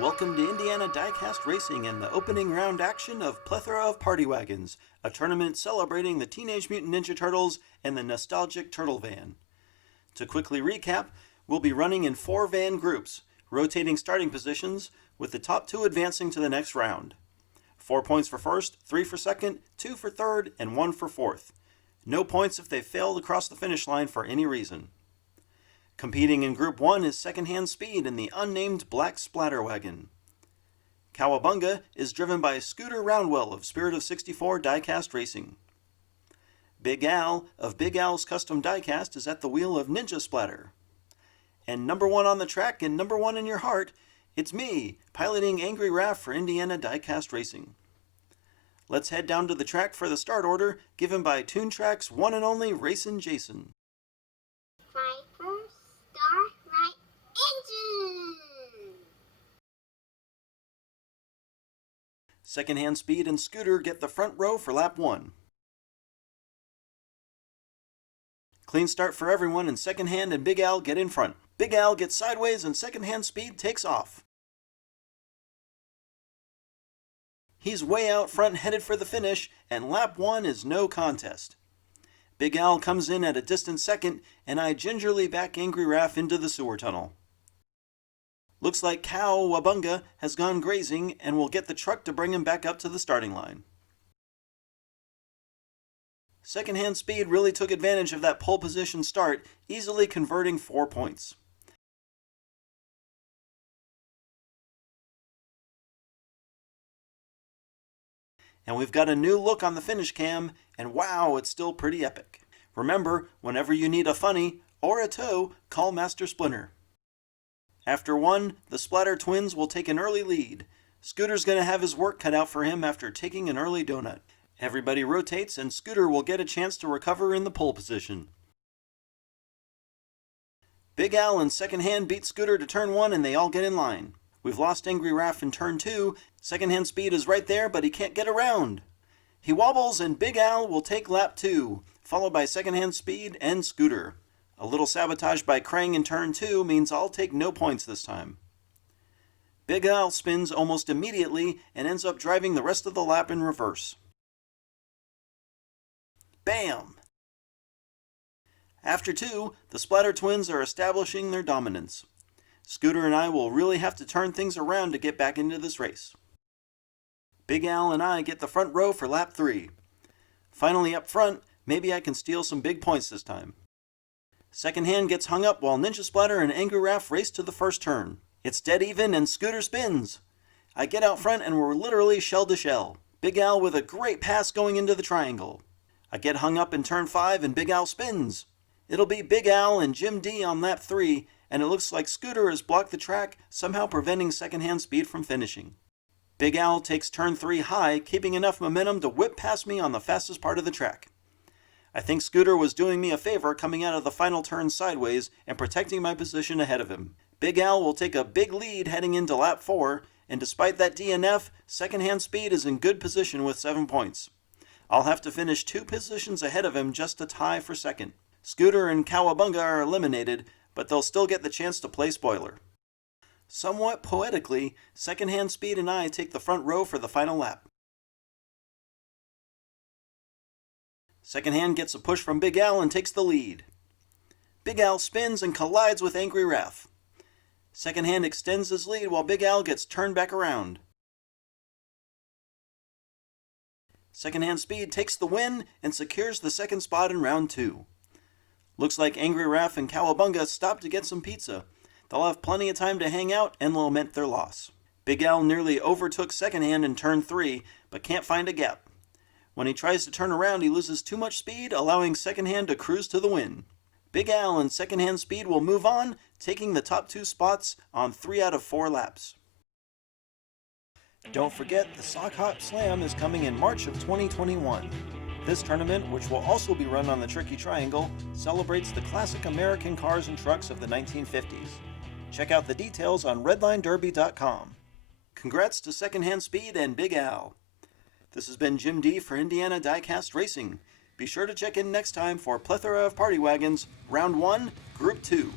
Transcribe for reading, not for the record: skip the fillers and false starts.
Welcome to Indiana Diecast Racing and the opening round action of Plethora of Party Wagons, a tournament celebrating the Teenage Mutant Ninja Turtles and the nostalgic Turtle Van. To quickly recap, we'll be running in 4 van groups, rotating starting positions, with the top 2 advancing to the next round. 4 points for first, 3 for second, 2 for third, and 1 for fourth. No points if they failed across the finish line for any reason. Competing in Group 1 is Secondhand Speed in the unnamed Black Splatter Wagon. Cowabunga is driven by Scooter Roundwell of Spirit of 64 Diecast Racing. Big Al of Big Al's Custom Diecast is at the wheel of Ninja Splatter. And number 1 on the track and number 1 in your heart, it's me, piloting Angry Raph for Indiana Diecast Racing. Let's head down to the track for the start order, given by Toontrack's one and only Racin' Jason. Secondhand Speed and Scooter get the front row for lap 1. Clean start for everyone, and Secondhand and Big Al get in front. Big Al gets sideways and Secondhand Speed takes off. He's way out front headed for the finish, and lap 1 is no contest. Big Al comes in at a distant second, and I gingerly back Angry Raph into the sewer tunnel. Looks like Cowabunga has gone grazing and will get the truck to bring him back up to the starting line. Secondhand Speed really took advantage of that pole position start, easily converting 4 points. And we've got a new look on the finish cam, and wow, it's still pretty epic. Remember, whenever you need a funny or a tow, call Master Splinter. After 1, the Splatter twins will take an early lead. Scooter's going to have his work cut out for him after taking an early donut. Everybody rotates, and Scooter will get a chance to recover in the pole position. Big Al and Secondhand beat Scooter to turn 1, and they all get in line. We've lost Angry Raph in turn 2. Secondhand Speed is right there, but he can't get around. He wobbles, and Big Al will take lap 2, followed by Secondhand Speed and Scooter. A little sabotage by Krang in turn 2 means I'll take no points this time. Big Al spins almost immediately and ends up driving the rest of the lap in reverse. Bam! After 2, the Splatter twins are establishing their dominance. Scooter and I will really have to turn things around to get back into this race. Big Al and I get the front row for lap 3. Finally up front, maybe I can steal some big points this time. Secondhand gets hung up while Ninja Splatter and Angry Raph race to the first turn. It's dead even and Scooter spins. I get out front and we're literally shell to shell. Big Al with a great pass going into the triangle. I get hung up in turn 5 and Big Al spins. It'll be Big Al and Jim D on lap 3, and it looks like Scooter has blocked the track, somehow preventing Secondhand Speed from finishing. Big Al takes turn 3 high, keeping enough momentum to whip past me on the fastest part of the track. I think Scooter was doing me a favor coming out of the final turn sideways and protecting my position ahead of him. Big Al will take a big lead heading into lap 4, and despite that DNF, Secondhand Speed is in good position with 7 points. I'll have to finish 2 positions ahead of him just to tie for second. Scooter and Cowabunga are eliminated, but they'll still get the chance to play spoiler. Somewhat poetically, Secondhand Speed and I take the front row for the final lap. Secondhand gets a push from Big Al and takes the lead. Big Al spins and collides with Angry Raph. Secondhand extends his lead while Big Al gets turned back around. Secondhand Speed takes the win and secures the second spot in round 2. Looks like Angry Raph and Cowabunga stopped to get some pizza. They'll have plenty of time to hang out and lament their loss. Big Al nearly overtook Secondhand in turn 3, but can't find a gap. When he tries to turn around, he loses too much speed, allowing Secondhand to cruise to the win. Big Al and Secondhand Speed will move on, taking the top 2 spots on 3 out of 4 laps. Don't forget, the Sock Hop Slam is coming in March of 2021. This tournament, which will also be run on the Tricky Triangle, celebrates the classic American cars and trucks of the 1950s. Check out the details on redlinederby.com. Congrats to Secondhand Speed and Big Al. This has been Jim D for Indiana Diecast Racing. Be sure to check in next time for Plethora of Party Wagons, Round 1, Group 2.